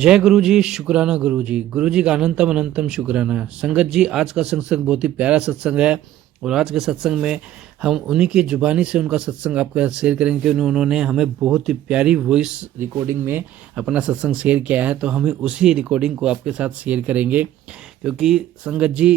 जय गुरु जी, शुक्राना गुरु जी। गुरु जी का अनंतम अनंतम शुक्राना। संगत जी, आज का सत्संग बहुत ही प्यारा सत्संग है और आज के सत्संग में हम उन्हीं की जुबानी से उनका सत्संग आपके साथ शेयर करेंगे क्योंकि उन्होंने हमें बहुत ही प्यारी वॉइस रिकॉर्डिंग में अपना सत्संग शेयर किया है, तो हमें उसी रिकॉर्डिंग को आपके साथ शेयर करेंगे। क्योंकि संगत जी,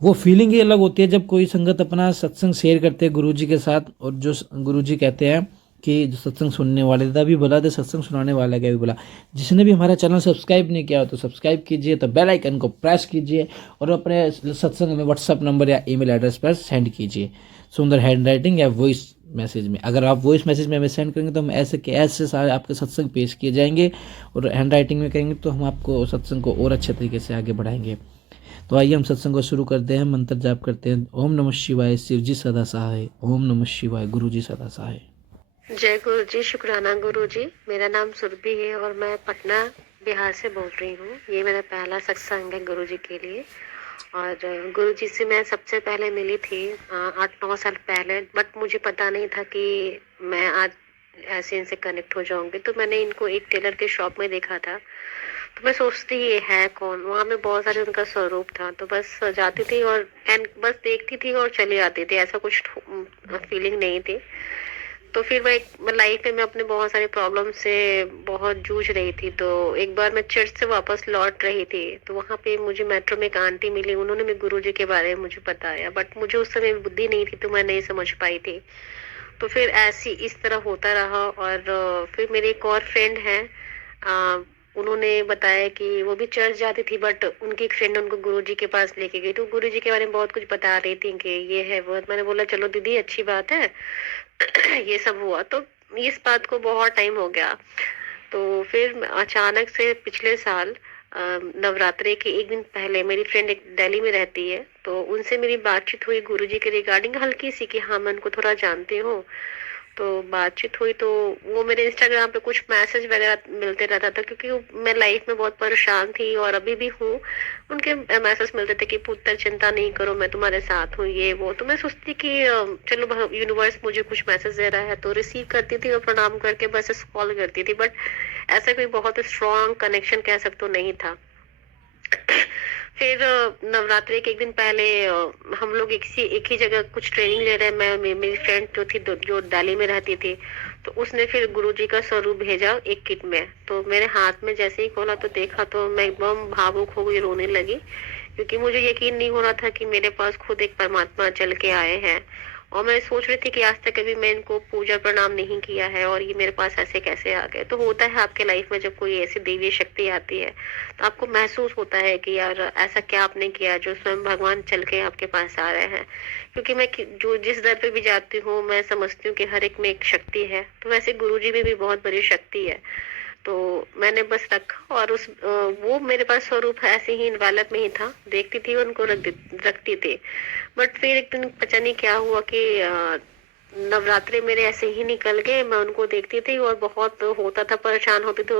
वो फीलिंग ही अलग होती है जब कोई संगत अपना सत्संग शेयर करते हैं गुरु जी के साथ। और जो गुरु जी कहते हैं कि जो सत्संग सुनने वाले का भी भला, तो सत्संग सुनाने वाले का भी भला। जिसने भी हमारा चैनल सब्सक्राइब नहीं किया हो तो सब्सक्राइब कीजिए, तो बेल आइकन को प्रेस कीजिए और अपने सत्संग में व्हाट्सअप नंबर या ईमेल एड्रेस पर सेंड कीजिए, सुंदर हैंड राइटिंग या वॉइस मैसेज में। अगर आप वॉइस मैसेज में हमें सेंड करेंगे तो हम ऐसे के ऐसे सारे आपके सत्संग पेश किए जाएंगे, और हैंड राइटिंग में करेंगे तो हम आपको सत्संग को और अच्छे तरीके से आगे बढ़ाएंगे। तो आइए हम सत्संग को शुरू करते हैं, मंत्र जाप करते हैं। ओम नमः शिवाय, शिव जी सदा सहाय। ओम नमः शिवाय, गुरु जी सदा सहाय। जय गुरु जी, शुक्राना गुरु जी। मेरा नाम सुरभि है और मैं पटना बिहार से बोल रही हूँ। ये मेरा पहला सत्संग है गुरु जी के लिए। और गुरु जी से मैं सबसे पहले मिली थी 8-9 साल पहले, बट मुझे पता नहीं था कि मैं आज ऐसे इनसे कनेक्ट हो जाऊंगी। तो मैंने इनको एक टेलर के शॉप में देखा था, तो मैं सोचती ये है कौन। वहां में बहुत सारे उनका स्वरूप था, तो बस जाती थी और एंड बस देखती थी और चली आती थी, ऐसा कुछ फीलिंग नहीं थी। तो फिर मैं लाइफ में मैं अपने बहुत सारे प्रॉब्लम से बहुत जूझ रही थी। तो एक बार मैं चर्च से वापस लौट रही थी, तो वहां पे मुझे मेट्रो में एक आंटी मिली। उन्होंने भी गुरु जी के बारे में मुझे बताया, बट मुझे उस समय बुद्धि नहीं थी तो मैं नहीं समझ पाई थी। तो फिर ऐसी इस तरह होता रहा। और फिर मेरी एक और फ्रेंड है, अ, उन्होंने बताया कि वो भी चर्च जाती थी, बट उनकी एक फ्रेंड उनको गुरु जी के पास लेके गई, तो गुरु जी के बारे में बहुत कुछ बता रही थी कि ये है वो। मैंने बोला चलो दीदी अच्छी बात है। ये सब हुआ तो इस बात को बहुत टाइम हो गया। तो फिर अचानक से पिछले साल नवरात्रि के एक दिन पहले, मेरी फ्रेंड एक दिल्ली में रहती है, तो उनसे मेरी बातचीत हुई गुरुजी के रिगार्डिंग, हल्की सी कि हाँ मैं उनको थोड़ा जानती हूँ। तो बातचीत हुई तो वो मेरे इंस्टाग्राम पे कुछ मैसेज वगैरह मिलते रहता था, क्योंकि मैं लाइफ में बहुत परेशान थी और अभी भी हूँ। उनके मैसेज मिलते थे कि पुत्र चिंता नहीं करो, मैं तुम्हारे साथ हूँ, ये वो। तो मैं सोचती कि चलो यूनिवर्स मुझे कुछ मैसेज दे रहा है, तो रिसीव करती थी और प्रणाम करके बस कॉल करती थी। बट ऐसा कोई बहुत स्ट्रॉन्ग कनेक्शन कह सकते तो नहीं था। फिर नवरात्रि के एक दिन पहले हम लोग एक ही जगह कुछ ट्रेनिंग ले रहे हैं। मेरी फ्रेंड जो थी जो दिल्ली में रहती थी, तो उसने फिर गुरुजी का स्वरूप भेजा एक किट में। तो मेरे हाथ में जैसे ही खोला तो देखा, तो मैं एकदम भावुक हो गई, रोने लगी, क्योंकि मुझे यकीन नहीं हो रहा था कि मेरे पास खुद एक परमात्मा चल के आए हैं। और मैं सोच रही थी कि आज तक कभी मैं इनको पूजा प्रणाम नहीं किया है और ये मेरे पास ऐसे कैसे आ गए। तो होता है आपके लाइफ में जब कोई ऐसी देवी शक्ति आती है, तो आपको महसूस होता है कि यार ऐसा क्या आपने किया जो स्वयं भगवान चल के आपके पास आ रहे हैं। क्योंकि मैं जो जिस दर पे भी जाती हूँ मैं समझती हूँ कि हर एक में एक शक्ति है, तो वैसे गुरुजी में भी बहुत बड़ी शक्ति है। तो मैंने बस रखा और वो मेरे पास स्वरूप ऐसे ही इनवेलप में ही था, देखती थी उनको रखती थी। बट फिर एक दिन पता नहीं क्या हुआ कि नवरात्रि मेरे ऐसे ही निकल गए। मैं उनको देखती थी और बहुत होता था, परेशान होती थी,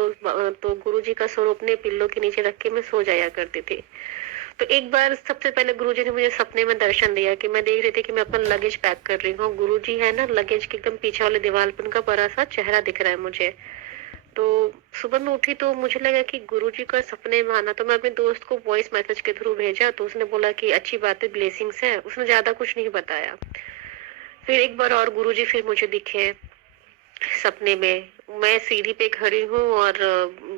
तो गुरु जी का स्वरूप ने पिल्लो के नीचे रख के मैं सो जाया करती थी। तो एक बार सबसे पहले गुरुजी ने मुझे सपने में दर्शन दिया कि मैं देख रही थी कि मैं अपना लगेज पैक कर रही हूँ। गुरुजी है ना, लगेज के एकदम पीछे वाले दीवार पर उनका बड़ा सा चेहरा दिख रहा है मुझे। तो सुबह में उठी तो मुझे लगा कि गुरुजी का सपने में आना। तो मैं अपने दोस्त को वॉइस मैसेज के थ्रू भेजा, तो उसने बोला कि अच्छी बात है, ब्लेसिंग्स है। उसने ज्यादा कुछ नहीं बताया। फिर एक बार और गुरुजी फिर मुझे दिखे सपने में। मैं सीढ़ी पे खड़ी हूँ और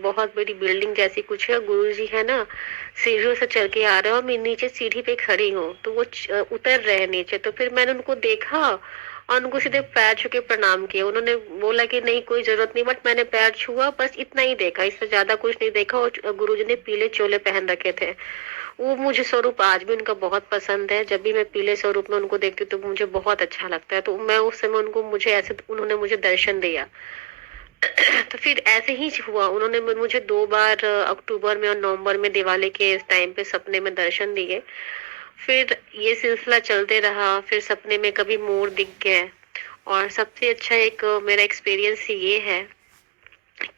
बहुत बड़ी बिल्डिंग जैसी कुछ है, गुरुजी है ना सीढ़ियों से चल के आ रहे हो, मैं नीचे सीढ़ी पे खड़ी हूँ, तो वो उतर रहे हैं नीचे। तो फिर मैंने उनको देखा और उनको सीधे पैर छू के प्रणाम किया। उन्होंने बोला कि नहीं कोई जरूरत नहीं, बट मैंने पैर छुआ, बस इतना ही देखा, इससे ज्यादा कुछ नहीं देखा। और गुरुजी ने पीले चोले पहन रखे थे। वो मुझे स्वरूप आज भी उनका बहुत पसंद है। जब भी मैं पीले स्वरूप में उनको देखती हूँ तो मुझे बहुत अच्छा लगता है। तो मैं उस समय उनको मुझे ऐसे उन्होंने मुझे दर्शन दिया। तो फिर ऐसे ही हुआ, उन्होंने मुझे 2 बार अक्टूबर में और नवंबर में दिवाली के टाइम पे सपने में दर्शन दिए। फिर ये सिलसिला चलते रहा। फिर सपने में कभी मोर दिख गए। और सबसे अच्छा एक मेरा एक्सपीरियंस ये है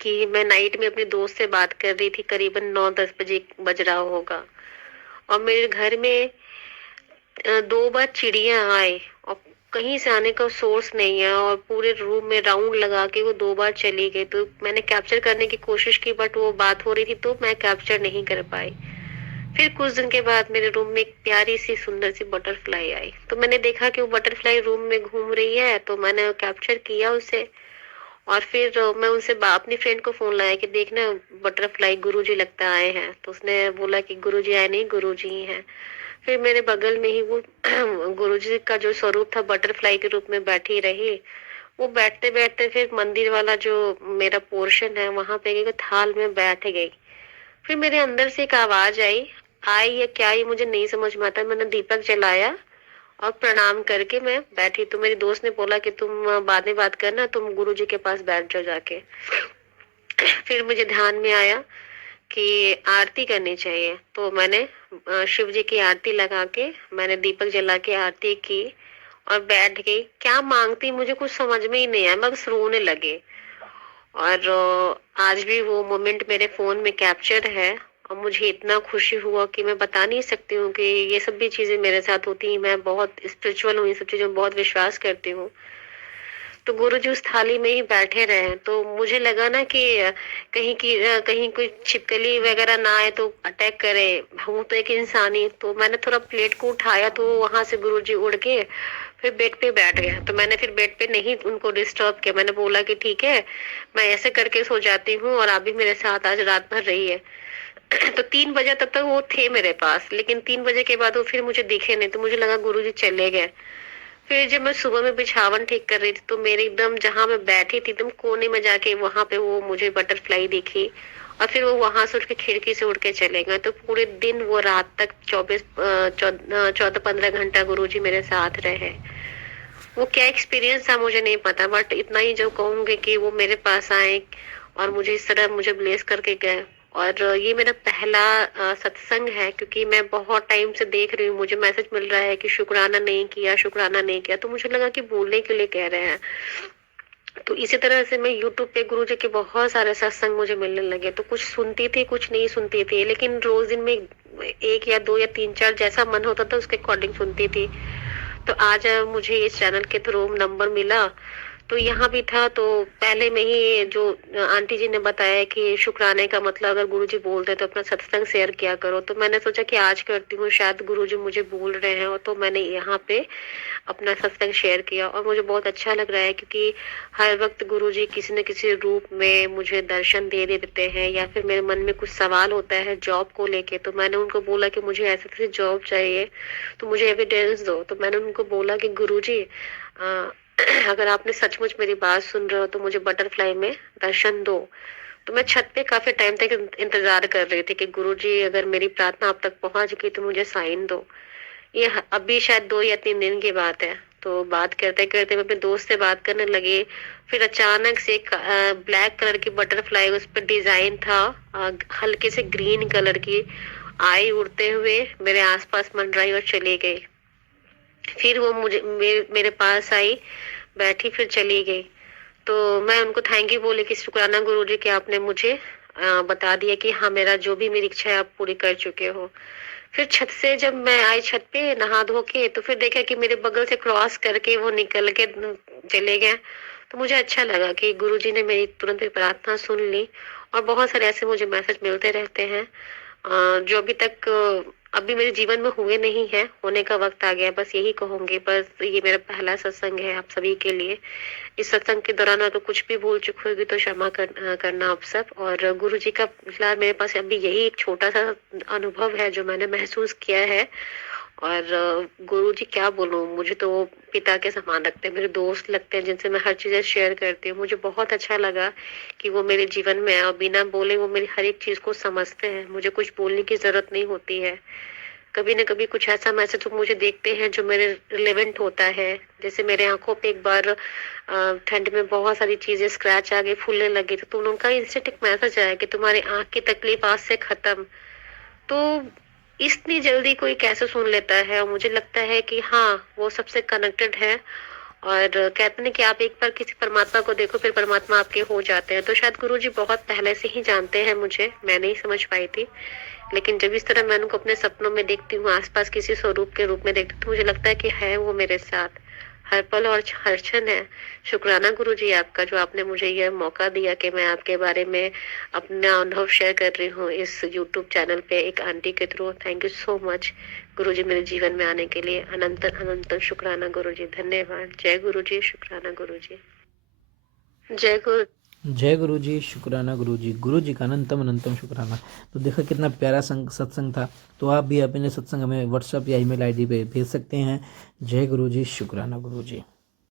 कि मैं नाइट में अपने दोस्त से बात कर रही थी, करीबन 9-10 बजे बज रहा होगा, और मेरे घर में 2 बार चिड़िया आए और कहीं से आने का सोर्स नहीं है और पूरे रूम में राउंड लगा के वो 2 बार चली गई। तो मैंने कैप्चर करने की कोशिश की बट वो बात हो रही थी तो मैं कैप्चर नहीं कर पाई। फिर कुछ दिन के बाद मेरे रूम में एक प्यारी सी सुंदर सी बटरफ्लाई आई। तो मैंने देखा कि वो बटरफ्लाई रूम में घूम रही है तो मैंने कैप्चर किया उसे। और फिर मैं उनसे अपनी फ्रेंड को फोन लगाया कि देखना बटरफ्लाई गुरुजी लगता आए हैं। तो उसने बोला कि गुरुजी आए नहीं, गुरुजी ही हैं। फिर मेरे बगल में ही वो गुरुजी का जो स्वरूप था बटरफ्लाई के रूप में बैठी रही। वो बैठते बैठते फिर मंदिर वाला जो मेरा पोर्शन है वहां पे गई, थाल में बैठ गई। फिर मेरे अंदर से एक आवाज आई, आई या क्या आई मुझे नहीं समझ में आता। मैंने दीपक जलाया और प्रणाम करके मैं बैठी। तो मेरी दोस्त ने बोला कि तुम बाद में बात करना, तुम गुरुजी के पास बैठ जाओ जाके। फिर मुझे ध्यान में आया कि आरती करनी चाहिए। तो मैंने शिव जी की आरती लगा के मैंने दीपक जला के आरती की और बैठ गई। क्या मांगती मुझे कुछ समझ में ही नहीं आया, मैं बस रोने लगे। और आज भी वो मोमेंट मेरे फोन में कैप्चर है और मुझे इतना खुशी हुआ कि मैं बता नहीं सकती हूँ कि ये सब भी चीजें मेरे साथ होती हैं। मैं बहुत स्पिरिचुअल हूँ, ये सब चीजों में बहुत विश्वास करती हूँ। तो गुरुजी उस थाली में ही बैठे रहे तो मुझे लगा ना कि कहीं कोई छिपकली वगैरह ना आए तो अटैक करे। हूँ तो एक इंसानी। तो मैंने थोड़ा प्लेट को उठाया तो वहां से गुरुजी उड़ के फिर बेड पे बैठ गया। तो मैंने फिर बेड पे नहीं उनको डिस्टर्ब किया। मैंने बोला कि ठीक है, मैं ऐसे करके सो जाती हूँ और आप भी मेरे साथ आज रात भर रही है। तो 3 बजे तब तक वो थे मेरे पास, लेकिन 3 बजे के बाद वो फिर मुझे दिखे नहीं। तो मुझे लगा गुरुजी चले गए। फिर जब मैं सुबह में बिछावन ठीक कर रही थी तो मेरे एकदम जहां मैं बैठी थी एकदम कोने में जाके वहां पे वो मुझे बटरफ्लाई दिखी। और फिर वो वहां से उठ के खिड़की से उड़ के चले गए। तो पूरे दिन वो रात तक 14-15 घंटा गुरुजी मेरे साथ रहे। वो क्या एक्सपीरियंस था मुझे नहीं पता, बट इतना ही जो कहूंगी कि वो मेरे पास आए और मुझे इस तरह मुझे ब्लेस करके गए। और ये मेरा पहला सत्संग है, क्योंकि मैं बहुत टाइम से देख रही हूँ मुझे मैसेज मिल रहा है कि शुक्राना नहीं किया, शुक्राना नहीं किया। तो मुझे लगा कि बोलने के लिए कह रहे हैं। तो इसी तरह से मैं यूट्यूब पे गुरु जी के बहुत सारे सत्संग मुझे मिलने लगे। तो कुछ सुनती थी, कुछ नहीं सुनती थी, लेकिन रोज दिन में एक या दो या तीन चार जैसा मन होता था उसके अकॉर्डिंग सुनती थी। तो आज मुझे इस चैनल के थ्रू नंबर मिला तो यहाँ भी था। तो पहले में ही जो आंटी जी ने बताया कि शुक्राने का मतलब अगर गुरुजी बोलते तो अपना सत्संग शेयर किया करो। तो मैंने सोचा कि आज करती हूँ, शायद गुरुजी मुझे बोल रहे हैं। और तो मैंने यहाँ पे अपना सत्संग शेयर किया और मुझे बहुत अच्छा लग रहा है, क्योंकि हर वक्त गुरुजी किसी न किसी रूप में मुझे दर्शन दे देते हैं। या फिर मेरे मन में कुछ सवाल होता है जॉब को लेके, तो मैंने उनको बोला कि मुझे ऐसे ऐसे जॉब चाहिए तो मुझे एविडेंस दो। तो मैंने उनको बोला कि गुरुजी अगर आपने सचमुच मेरी बात सुन रहे हो तो मुझे बटरफ्लाई में दर्शन दो। तो मैं छत पे काफी टाइम तक इंतजार कर रही थी कि गुरुजी अगर मेरी प्रार्थना आप तक पहुंच गई तो मुझे साइन दो। ये अभी शायद 2 या 3 दिन की बात है। तो बात करते करते मैं अपने दोस्त से बात करने लगी। फिर अचानक से एक ब्लैक कलर की बटरफ्लाई, उस पर डिजाइन था हल्के से ग्रीन कलर की, आई उड़ते हुए मेरे आसपास मंडराई और चली गई। फिर वो मेरे पास आई, बैठी, फिर चली गई। तो मैं उनको थैंक यू बोली कि शुक्राना गुरुजी कि आपने मुझे बता दिया कि हाँ, मेरा जो भी मेरी इच्छा है आप पूरी कर चुके हो। फिर छत से जब मैं आई, छत पे नहा धो के, तो फिर देखा कि मेरे बगल से क्रॉस करके वो निकल के चले गए। तो मुझे अच्छा लगा कि गुरुजी ने मेरी तुरंत ही प्रार्थना सुन ली। और बहुत सारे ऐसे मुझे मैसेज मिलते रहते हैं जो अभी तक अभी मेरे जीवन में हुए नहीं है, होने का वक्त आ गया। बस यही कहूंगी, बस ये मेरा पहला सत्संग है आप सभी के लिए। इस सत्संग के दौरान अगर कुछ भी भूल चुक होगी तो क्षमा करना आप सब। और गुरु जी का फिलहाल मेरे पास अभी यही एक छोटा सा अनुभव है जो मैंने महसूस किया है। और गुरु जी क्या बोलूं, मुझे तो वो पिता के समान लगते हैं, मेरे दोस्त लगते हैं जिनसे मैं हर चीजें शेयर करती हूँ। मुझे बहुत अच्छा लगा कि वो मेरे जीवन में है और बिना बोले वो मेरी हर एक चीज को समझते हैं। मुझे कुछ बोलने की जरूरत नहीं होती है। कभी न कभी कुछ ऐसा मैसेज वो मुझे देखते हैं जो मेरे रिलेवेंट होता है। जैसे मेरे आंखों पे एक बार ठंड में बहुत सारी चीजें स्क्रैच आ गई, फूलने लगी, तो उनका इंस्टेंट एक मैसेज आया कि तुम्हारी आंख की तकलीफ आज से खत्म। तो इतनी जल्दी कोई कैसे सुन लेता है। और मुझे लगता है कि हाँ, वो सबसे कनेक्टेड है। और कहते हैं कि आप एक बार किसी परमात्मा को देखो फिर परमात्मा आपके हो जाते हैं। तो शायद गुरुजी बहुत पहले से ही जानते हैं मुझे, मैं नहीं समझ पाई थी। लेकिन जब इस तरह मैं उनको अपने सपनों में देखती हूँ, आसपास किसी स्वरूप के रूप में देखती हूँ, तो मुझे लगता है कि है वो मेरे साथ। हर पल और हर क्षण है। शुक्राना गुरुजी आपका, जो आपने मुझे यह मौका दिया कि मैं आपके बारे में अपना अनुभव शेयर कर रही हूँ इस यूट्यूब चैनल पे एक आंटी के through. Thank you so much गुरुजी मेरे जीवन में आने के लिए। अनंतन अनंतन शुक्राना गुरुजी, धन्यवाद। जय गुरुजी, शुक्राना गुरुजी। जय गुरु। जय गुरु जी, शुक्राना गुरु जी का अनंतम अनंतम शुक्राना। तो देखा कितना प्यारा सत्संग था। तो आप भी अपने सत्संग हमें व्हाट्सएप या ईमेल आईडी पे भेज सकते हैं। जय गुरु जी, शुक्राना गुरु जी।